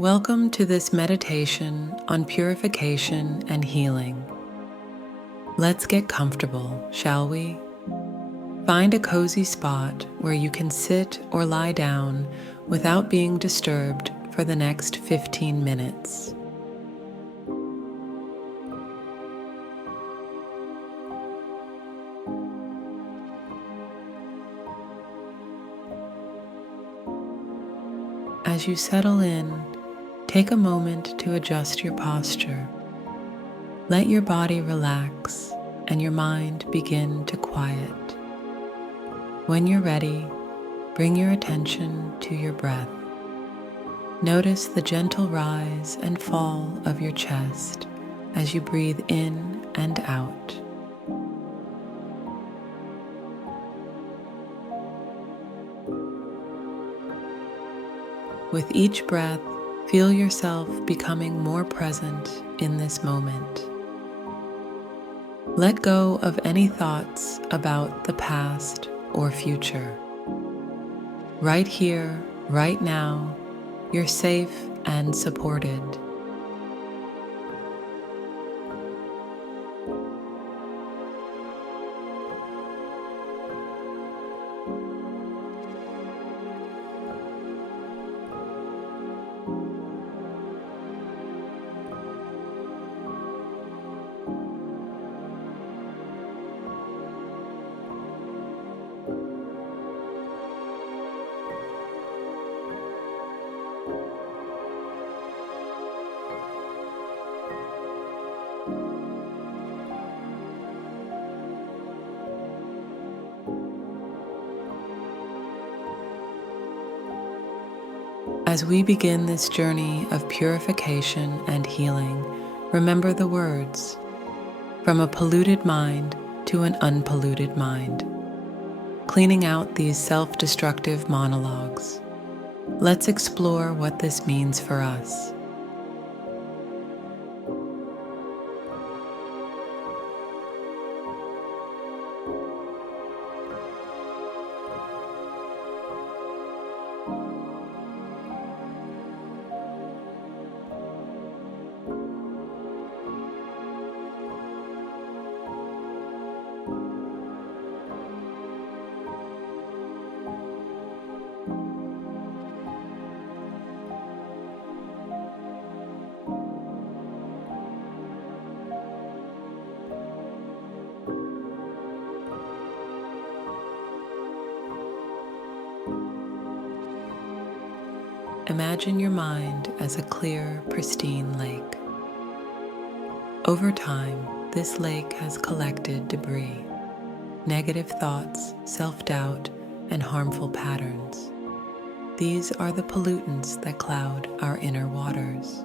Welcome to this meditation on purification and healing. Let's get comfortable, shall we? Find a cozy spot where you can sit or lie down without being disturbed for the next 15 minutes. As you settle in, take a moment to adjust your posture. Let your body relax and your mind begin to quiet. When you're ready, bring your attention to your breath. Notice the gentle rise and fall of your chest as you breathe in and out. With each breath, feel yourself becoming more present in this moment. Let go of any thoughts about the past or future. Right here, right now, you're safe and supported. As we begin this journey of purification and healing, remember the words, from a polluted mind to an unpolluted mind, cleaning out these self-destructive monologues. Let's explore what this means for us. Imagine your mind as a clear, pristine lake. Over time, this lake has collected debris, negative thoughts, self-doubt, and harmful patterns. These are the pollutants that cloud our inner waters.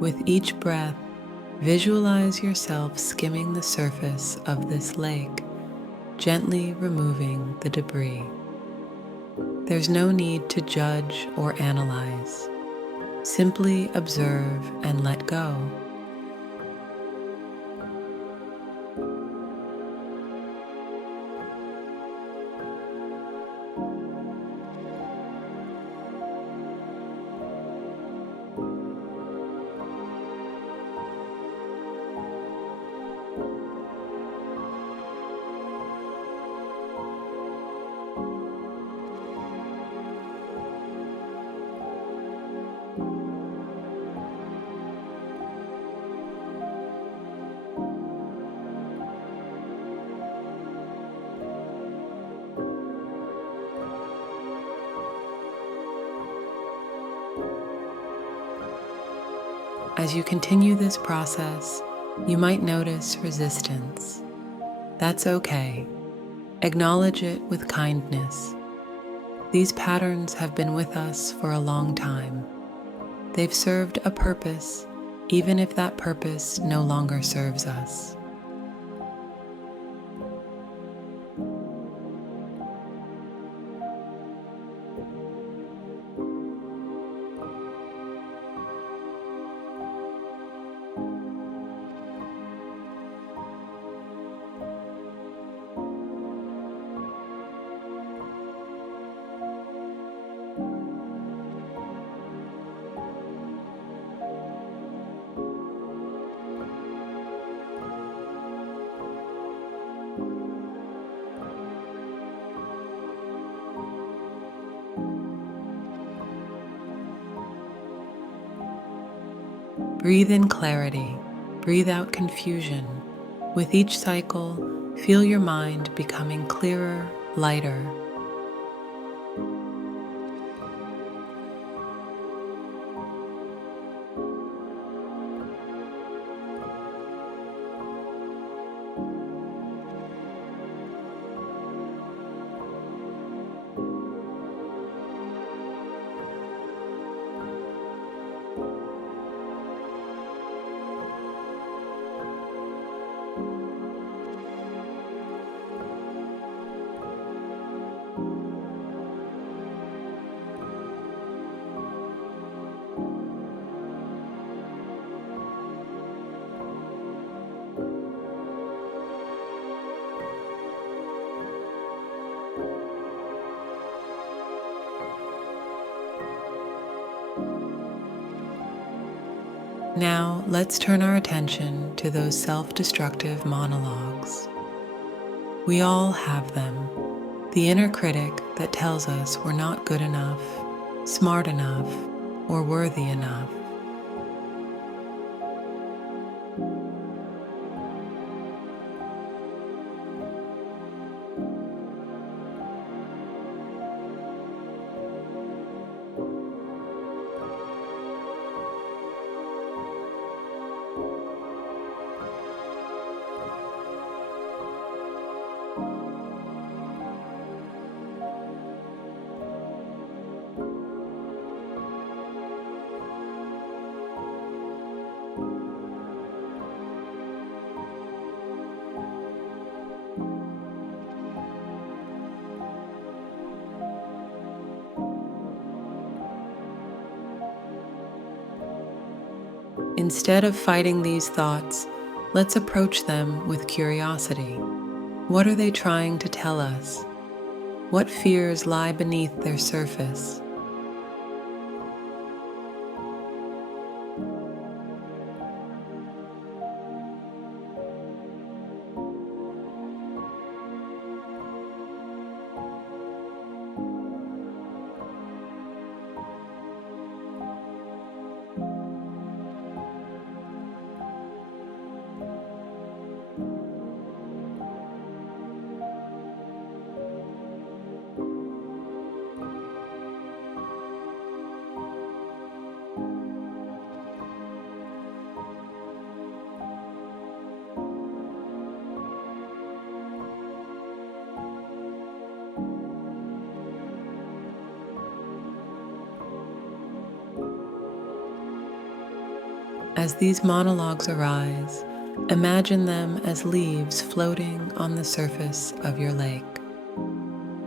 With each breath, visualize yourself skimming the surface of this lake, gently removing the debris. There's no need to judge or analyze. Simply observe and let go. As you continue this process, you might notice resistance. That's okay. Acknowledge it with kindness. These patterns have been with us for a long time. They've served a purpose, even if that purpose no longer serves us. Breathe in clarity, breathe out confusion. With each cycle, feel your mind becoming clearer, lighter. Now, let's turn our attention to those self-destructive monologues. We all have them. The inner critic that tells us we're not good enough, smart enough, or worthy enough. Instead of fighting these thoughts, let's approach them with curiosity. What are they trying to tell us? What fears lie beneath their surface? As these monologues arise, imagine them as leaves floating on the surface of your lake.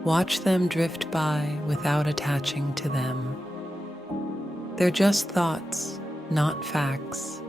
Watch them drift by without attaching to them. They're just thoughts, not facts.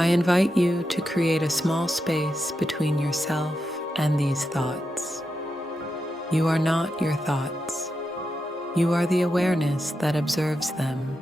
I invite you to create a small space between yourself and these thoughts. You are not your thoughts. You are the awareness that observes them.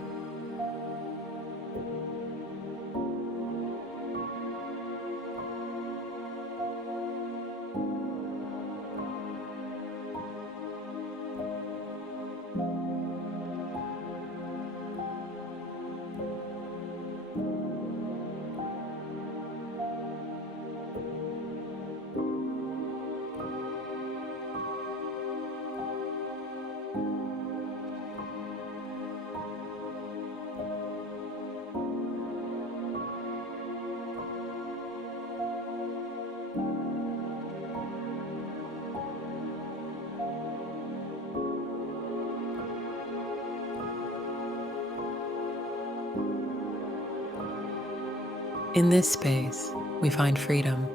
In this space, we find freedom.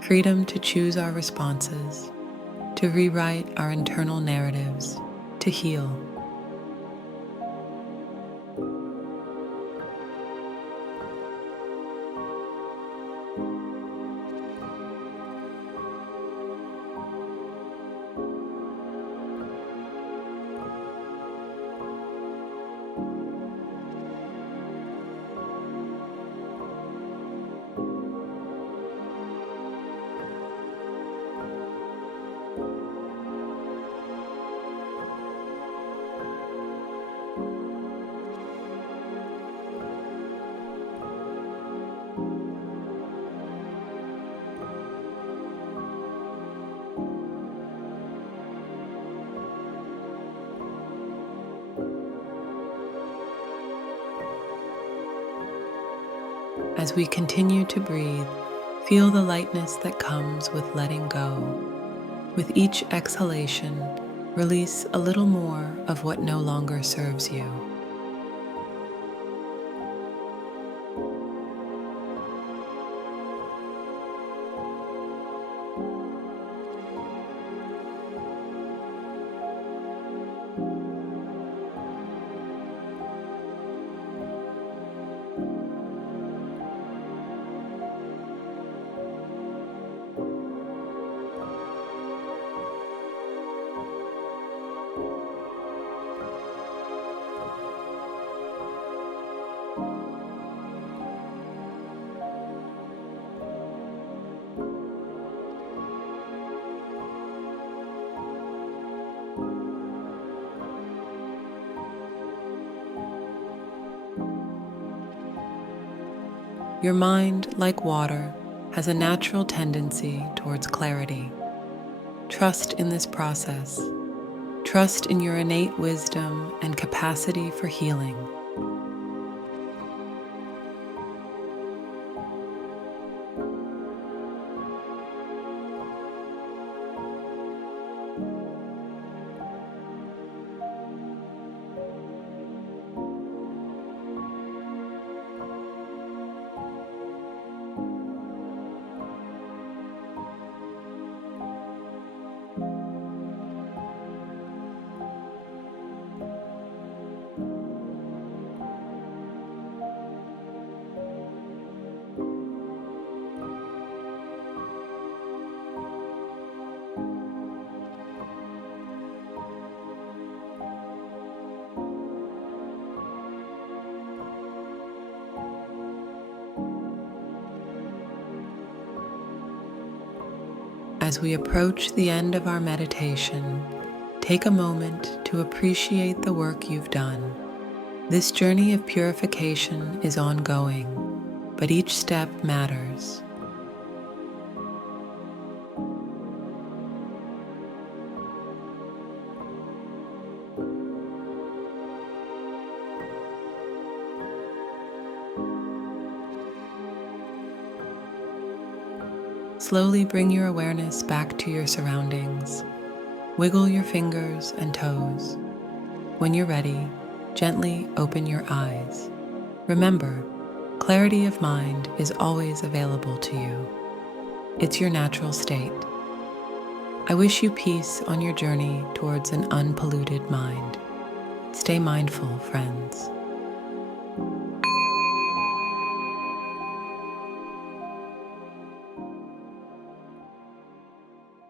Freedom to choose our responses, to rewrite our internal narratives, to heal. As we continue to breathe, feel the lightness that comes with letting go. With each exhalation, release a little more of what no longer serves you. Your mind, like water, has a natural tendency towards clarity. Trust in this process. Trust in your innate wisdom and capacity for healing. As we approach the end of our meditation, take a moment to appreciate the work you've done. This journey of purification is ongoing, but each step matters. Slowly bring your awareness back to your surroundings. Wiggle your fingers and toes. When you're ready, gently open your eyes. Remember, clarity of mind is always available to you. It's your natural state. I wish you peace on your journey towards an unpolluted mind. Stay mindful, friends.